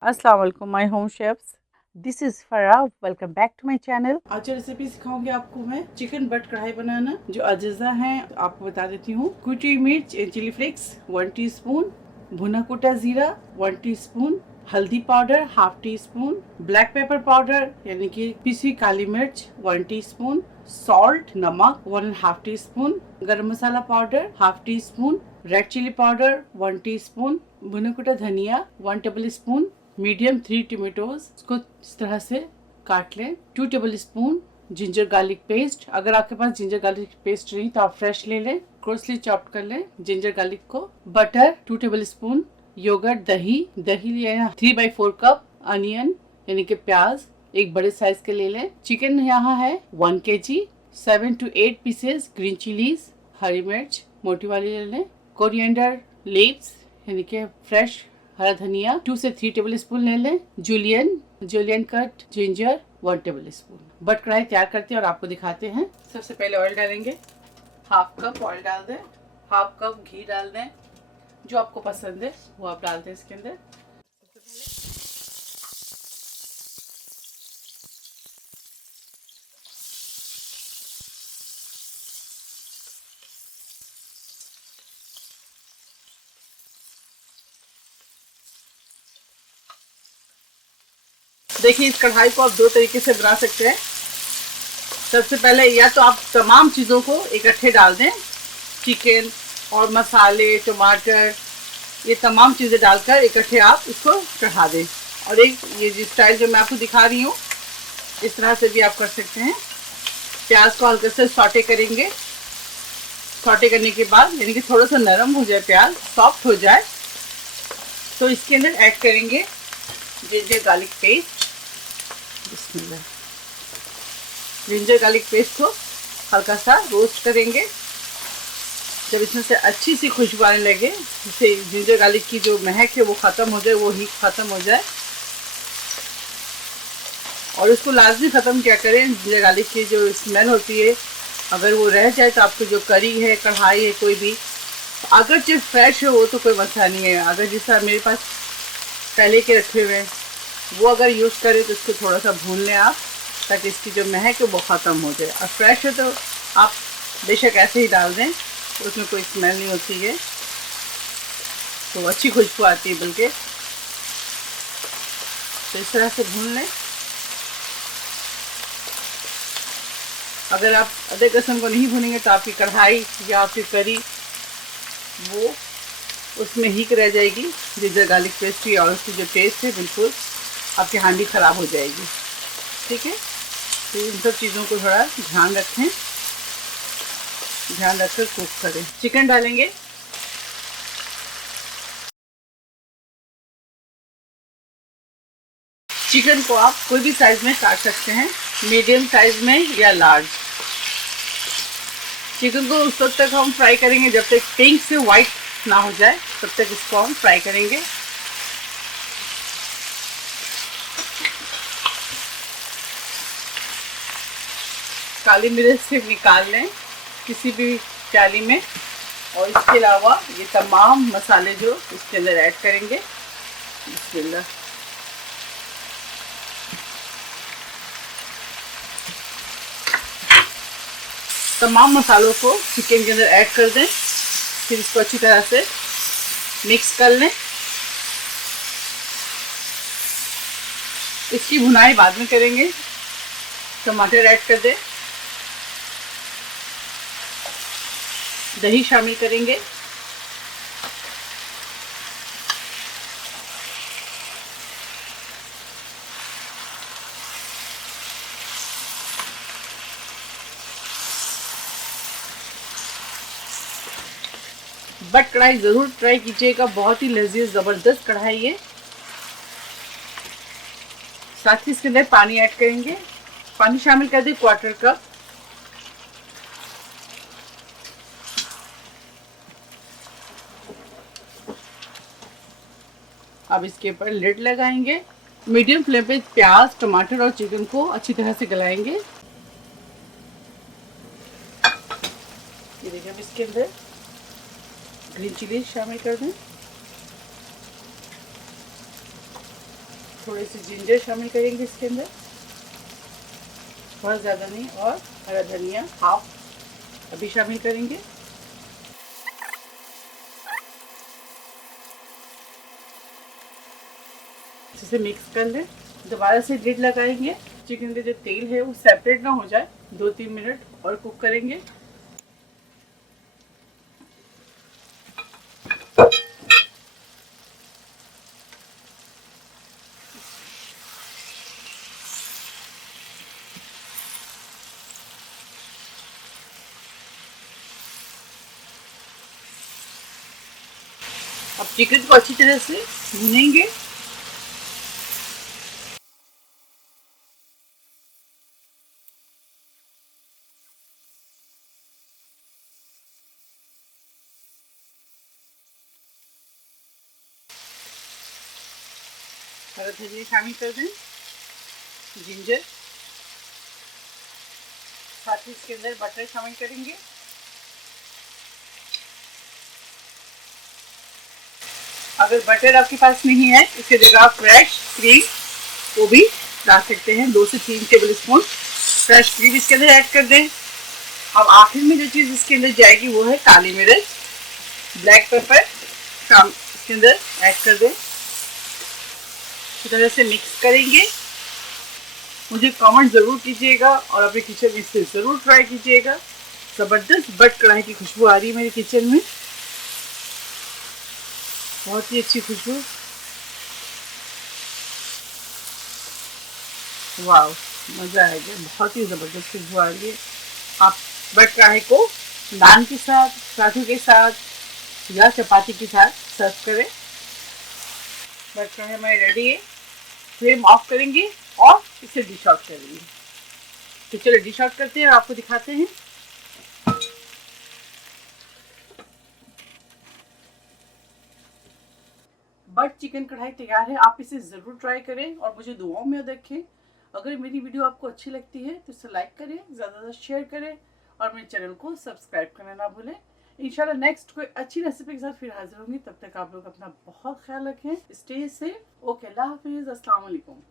अस्सलाम वालेकुम my home chefs, this is Farah. Welcome back to my channel. आज जो रेसिपी सिखाऊंगी आपको मैं चिकन बट कढ़ाई बनाना। जो अज्जा हैं आपको बता देती हूँ। कुटी मिर्च चिली फ्लेक्स 1 टीस्पून, भुना कुटा जीरा 1 टीस्पून, हल्दी powder half tea spoon, black pepper powder यानी कि पिसी काली मिर्च 1 टीस्पून, सॉल्ट नमक 1.5 teaspoon, garam masala powder half teaspoon, red chilli powder 1 teaspoon, भुना कुटा धनिया 1 टेबल स्पून, मीडियम 3 टमेटोज इसको इस तरह से काट लें, 2 table spoon ginger garlic paste. अगर आपके पास जिंजर गार्लिक पेस्ट नहीं तो आप फ्रेश ले लें, कोर्सली चॉप्ड कर लें जिंजर गार्लिक को। बटर 2 टेबल स्पून, योगर्ट दही लिया 3/4 कप, अनियन यानी कि प्याज एक बड़े साइज के ले लें। चिकन यहाँ है 1 kg, 7 to 8 pieces green chillies हरी मिर्च मोटी वाली ले लें। कोरिएंडर लीव्स यानी कि फ्रेश हरा धनिया 2 से 3 टेबल स्पून ले लें। Julienne cut ginger 1 tablespoon. But कढ़ाई तैयार करते हैं और आपको दिखाते हैं। सबसे पहले ऑयल डालेंगे, हाफ कप ऑयल डाल दें, हाफ कप घी डाल दें, जो आपको पसंद है वो आप डाल दें इसके अंदर। देखिए इस कढ़ाई को आप 2 तरीके से बना सकते हैं। सबसे पहले या तो आप तमाम चीज़ों को इकट्ठे डाल दें, चिकन और मसाले टमाटर ये तमाम चीज़ें डालकर इकट्ठे आप इसको चढ़ा दें। और एक ये जो स्टाइल जो मैं आपको दिखा रही हूँ इस तरह से भी आप कर सकते हैं। प्याज को हल्के से सॉटे करेंगे। सॉटे करने के बाद यानी कि थोड़ा सा नरम हो जाए, प्याज सॉफ्ट हो जाए, तो इसके अंदर ऐड करेंगे ginger garlic paste. Ginger garlic paste को हल्का सा रोस्ट करेंगे। जब इसमें से अच्छी सी खुशबू आने लगे, जिससे जिंजर गार्लिक की जो महक है वो ख़त्म हो जाए, वो हीट ख़त्म हो जाए, और इसको लाजमी ख़त्म क्या करें, जिंजर गार्लिक की जो स्मेल होती है अगर वो रह जाए तो आपको जो करी है कढ़ाई है कोई भी, अगर जो फ्रेश है वो तो कोई मसला नहीं है। अगर जैसा मेरे पास पहले के रखे हुए हैं वो अगर यूज़ करें तो इसको थोड़ा सा भून लें आप, ताकि इसकी जो महक है वो ख़त्म हो जाए। और फ्रेश है तो आप बेशक ऐसे ही डाल दें, तो उसमें कोई स्मेल नहीं होती है, तो अच्छी खुशबू आती है बल्कि। तो इस तरह से भून लें। अगर आप अदरक लहसुन को नहीं भूनेंगे तो आपकी कढ़ाई या आपकी करी वो उसमें हीक रह जाएगी, जिंजर गार्लिक पेस्ट की, और उसकी जो टेस्ट है बिल्कुल आपकी हांडी ख़राब हो जाएगी। ठीक है, तो इन सब चीज़ों को थोड़ा ध्यान रखें, ध्यान रखकर कुक करें। चिकन डालेंगे। चिकन को आप कोई भी साइज में काट सकते हैं, मीडियम साइज में या लार्ज। चिकन को उस वक्त तक हम फ्राई करेंगे जब तक पिंक से वाइट ना हो जाए, तब तक इसको हम फ्राई करेंगे। काली मिर्च से निकाल लें किसी भी प्याली में, और इसके अलावा ये तमाम मसाले जो इसके अंदर ऐड करेंगे। बिस्मिल्लाह। तमाम मसालों को चिकन के अंदर ऐड कर दें, फिर इसको अच्छी तरह से मिक्स कर लें। इसकी भुनाई बाद में करेंगे। टमाटर ऐड कर दें, दही शामिल करेंगे, बट कढ़ाई ज़रूर ट्राई कीजिएगा, बहुत ही लजीज ज़बरदस्त कढ़ाई है। साथ ही इसके अंदर पानी ऐड करेंगे। पानी शामिल कर दें 1/4 कप। अब इसके ऊपर लिड लगाएंगे। मीडियम फ्लेम पे प्याज टमाटर और चिकन को अच्छी तरह से गलाएंगे। ये देखिए अब इसके अंदर ग्रीन चिली शामिल कर दें, थोड़े से जिंजर शामिल करेंगे इसके अंदर, बहुत ज़्यादा नहीं, और हरा धनिया हाफ अभी शामिल करेंगे। इसे मिक्स कर लें। दोबारा से लिड लगाएंगे। चिकन का जो तेल है वो सेपरेट ना हो जाए, 2-3 मिनट और कुक करेंगे। अब चिकन को अच्छी तरह से भूनेंगे। हरा धनिया शामिल कर दें, जिंजर, साथ ही इसके अंदर बटर शामिल करेंगे। अगर बटर आपके पास नहीं है, इसके जगह आप फ्रेश क्रीम वो भी डाल सकते हैं। 2 से 3 टेबल स्पून फ्रेश क्रीम इसके अंदर ऐड कर दें। अब आखिर में जो चीज़ इसके अंदर जाएगी वो है काली मिर्च, ब्लैक पेपर इसके अंदर ऐड कर दें। इसी तरह से मिक्स करेंगे। मुझे कमेंट ज़रूर कीजिएगा और अपने किचन में इसे ज़रूर ट्राई कीजिएगा। ज़बरदस्त बट कढ़ाई की खुशबू आ रही है मेरे किचन में, बहुत ही अच्छी खुशबू। वाह, मज़ा आएगा, बहुत ही ज़बरदस्त खुशबू आ रही है। आप बट कढ़ाई को नान के साथ, पराठों के साथ या चपाती के साथ सर्व करें। बट कढ़ाई हमारी रेडी है। फ्लेम ऑफ करेंगे और इसे डिश आउट करेंगे। तो चलो डिश आउट करते हैं और आपको दिखाते हैं। बट चिकन कढ़ाई तैयार है। आप इसे ज़रूर ट्राई करें और मुझे दुआओं में रखें। अगर मेरी वीडियो आपको अच्छी लगती है तो इसे लाइक करें, ज़्यादा से ज़्यादा शेयर करें और मेरे चैनल को सब्सक्राइब करना ना भूलें। इंशाल्लाह नेक्स्ट कोई अच्छी रेसिपी के साथ फिर हाजिर होंगी। तब तक आप लोग अपना बहुत ख्याल रखें। Stay safe. ओके, अल्लाह हाफिज़, अस्सलाम वालेकुम।